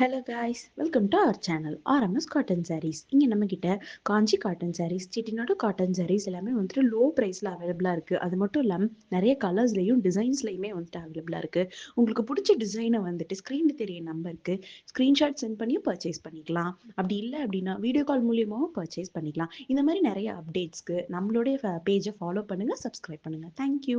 Hello guys, welcome to our channel RMS cotton sarees. இங்கே நம்மக்கிட்ட Kanchi cotton sarees, Chettinad cotton sarees எல்லாமே வந்துட்டு லோ ப்ரைஸில் அவைலபிளாக இருக்குது. அது மட்டும் இல்லாமல் நிறைய கலர்ஸ்லையும் டிசைன்ஸ்லையுமே வந்துட்டு அவைலபிளாக இருக்குது. உங்களுக்கு பிடிச்ச டிசைனை வந்துட்டு ஸ்க்ரீனில் தெரிய நம்பருக்கு ஸ்க்ரீன்ஷாட் சென்ட் பண்ணி பர்ச்சேஸ் பண்ணிக்கலாம். அப்படி இல்லை அப்படின்னா வீடியோ கால் மூலியமாகவும் பர்ச்சேஸ் பண்ணிக்கலாம். இந்த மாதிரி நிறைய அப்டேட்ஸ்க்கு நம்மளுடைய பேஜை ஃபாலோ பண்ணுங்கள், சப்ஸ்கிரைப் பண்ணுங்கள். தேங்க்யூ.